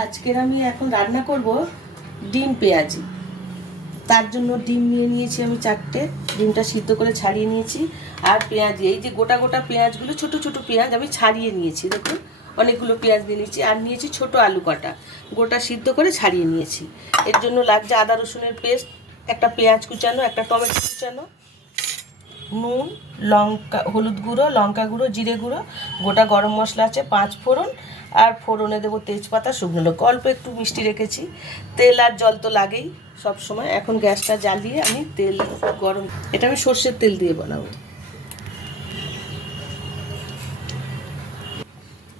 আজকের আমি এখন রান্না করব ডিম পেঁয়াজি। তার জন্য ডিম নিয়ে নিয়েছি আমি 4টে। ডিমটা সিদ্ধ করে ছাড়িয়ে নিয়েছি। আর পেঁয়াজি, এই যে গোটা গোটা পেঁয়াজগুলো, ছোট ছোট পেঁয়াজ আমি ছাড়িয়ে নিয়েছি। দেখুন অনেকগুলো পেঁয়াজ নিয়ে নিয়েছি। আর নিয়েছি ছোট আলু কাটা, গোটা সিদ্ধ করে ছাড়িয়ে নিয়েছি। এর জন্য লাগছে আদা রসুনের পেস্ট, একটা পেঁয়াজ কুচানো, একটা টমেটো কুচানো, নুন, লঙ্কা, হলুদ গুঁড়ো, লঙ্কা গুঁড়ো, জিরে গুঁড়ো, গোটা গরম মশলা আছে, 5 ফোড়ন, আর ফোড়নে দেবো তেজপাতা, শুকনো লঙ্কা, অল্প একটু মিষ্টি রেখেছি। তেল আর জল তো লাগেই সব সময়। এখন গ্যাসটা জ্বালিয়ে আমি তেল গরম, এটা আমি সর্ষের তেল দিয়ে বানাবো।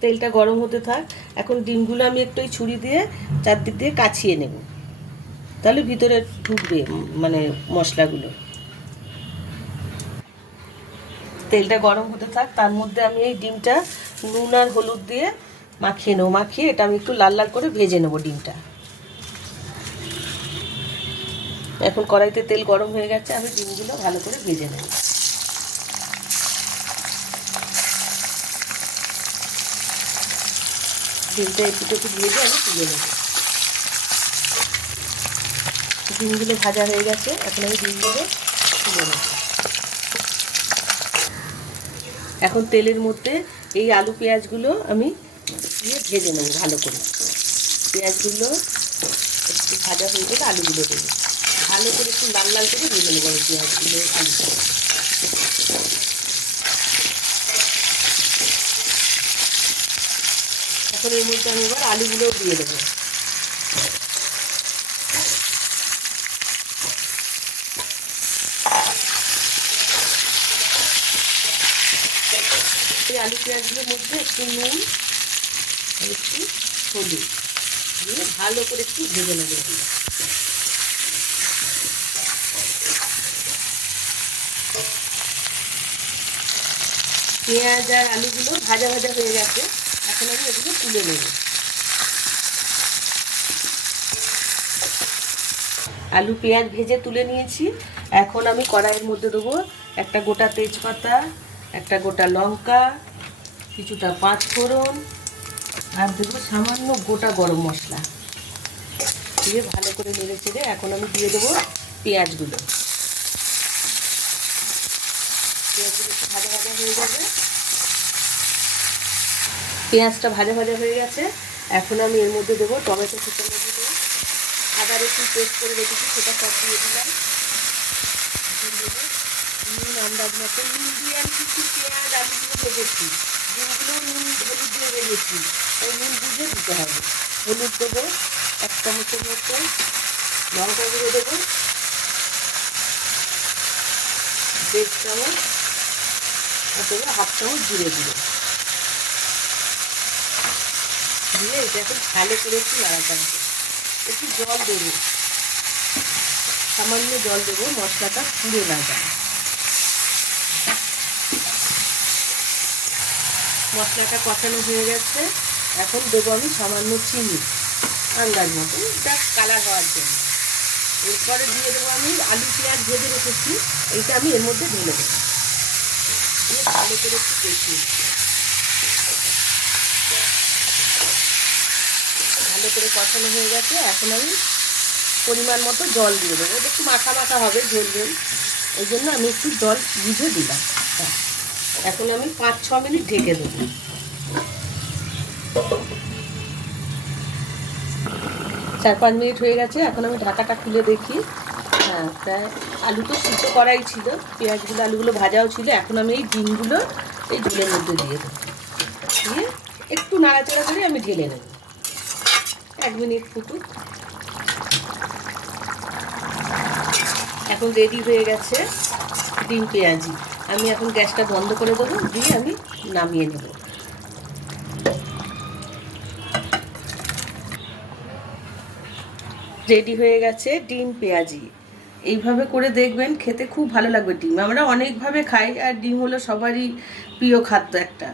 তেলটা গরম হতে থাক। এখন ডিমগুলো আমি একটু ছুরি দিয়ে চারদিক দিয়ে কাছিয়ে নেব, তাহলে ভিতরে ঢুকবে মানে মশলাগুলো। তেলটা গরম হতে থাক, তার মধ্যে আমি এই ডিমটা নুন আর হলুদ দিয়ে মাখিয়ে নেবো। মাখিয়ে এটা আমি একটু লাল লাল করে ভেজে নেবো ডিমটা। এখন কড়াইতে তেল গরম হয়ে গেছে, আমি ডিমগুলো ভালো করে ভেজে নেব। ডিমটা একটু একটু ভেজে আমি তুলে নেব। ডিমগুলো ভাজা হয়ে গেছে, এখন আমি ডিমগুলো তুলে নেব। এখন তেলের মধ্যে এই আলু পেঁয়াজগুলো আমি দিয়ে ভেজে নেব ভালো করে। পেঁয়াজগুলো একটু ভাজা হয়ে গেলে আলুগুলো দেবো, ভালো করে একটু লাল লাল করে ভেজে নেবো পেঁয়াজগুলো, আলুগুলো। এখন এর মধ্যে আমি এবার আলুগুলোও দিয়ে দেবো। এই আলু পেঁয়াজগুলোর মধ্যে একটু নুন আর একটু হলুদ দিয়ে ভালো করে একটু ভেজে নেবো এগুলো। পেঁয়াজ আর আলুগুলো ভাজা ভাজা হয়ে গেছে, এখন আমি এগুলো তুলে নেব। আলু পেঁয়াজ ভেজে তুলে নিয়েছি। এখন আমি কড়াইয়ের মধ্যে দেবো একটা গোটা তেজপাতা, একটা গোটা লঙ্কা, কিছুটা 5 ফোড়ন, আর দেবো সামান্য গোটা গরম মশলা দিয়ে ভালো করে নেড়ে চেড়ে এখন আমি দিয়ে দেবো পেঁয়াজগুলো। পেঁয়াজগুলো একটু ভাজা ভাজা হয়ে যাবে। পেঁয়াজটা ভাজা ভাজা হয়ে গেছে, এখন আমি এর মধ্যে দেবো টমেটো কুচানোগুলো, আদা রসুন পেস্ট করে রেখেছি সেটা সব দিয়ে দিলাম। নুন আন্দাজ মতো, নুন দিয়ে আমি কিছু পেঁয়াজ আলুগুলো ভেজেছি, ডিমগুলো নুন হলুদ দিয়ে ভেজেছি, ওই নুন বুঝে দিতে হবে। হলুদ দেবো 1 চামচের মতো, লঙ্কা গুঁড়ো দেবো 1.5 চামচ, আর দেবো 1/2 চামচ জিরে গুঁড়ো দিয়ে এটা এখন ভালো করে একটু নাড়াচাড়া হবে। একটু জল দেবো, সামান্য জল দেবো, মশলাটা পুড়ে না যায়। মশলাটা কষানো হয়ে গেছে, এখন দেবো আমি সামান্য চিনি আন্দাজ মতো, জাস্ট কালার হওয়ার জন্য। এরপরে দিয়ে দেবো আমি আলু পেঁয়াজ ভেজে রেখেছি, এইটা আমি এর মধ্যে ঢেলে দেবো, দিয়ে ভালো করে একটু কষিয়ে ভালো করে কষানো হয়ে গেছে। এখন আমি পরিমাণ মতো জল দিয়ে দেবো, এটা একটু মাখা মাখা হবে, ঝোল ঝোল, ওই জন্য আমি একটু জল বুঝে দিলাম। এখন আমি 5-6 মিনিট ঢেকে দেবো। 4-5 মিনিট হয়ে গেছে, এখন আমি ঢাকাটা খুলে দেখি। হ্যাঁ, প্রায় আলু তো সিদ্ধ করাই ছিল, পেঁয়াজগুলো আলুগুলো ভাজাও ছিল। এখন আমি এই ডিমগুলো এই ঝোলের মধ্যে দিয়ে দেবো, দিয়ে একটু নাড়াচাড়া করে আমি ঢেলে নেব। 1 মিনিট ফুটুক। এখন রেডি হয়ে গেছে ডিম পেঁয়াজি। আমি এখন গ্যাসটা বন্ধ করে দেবো, দিয়ে আমি নামিয়ে নেব। রেডি হয়ে গেছে ডিম পেঁয়াজি। এইভাবে করে দেখবেন, খেতে খুব ভালো লাগবে। ডিম আমরা অনেকভাবে খাই, আর ডিম হলো সবারই প্রিয় খাদ্য একটা।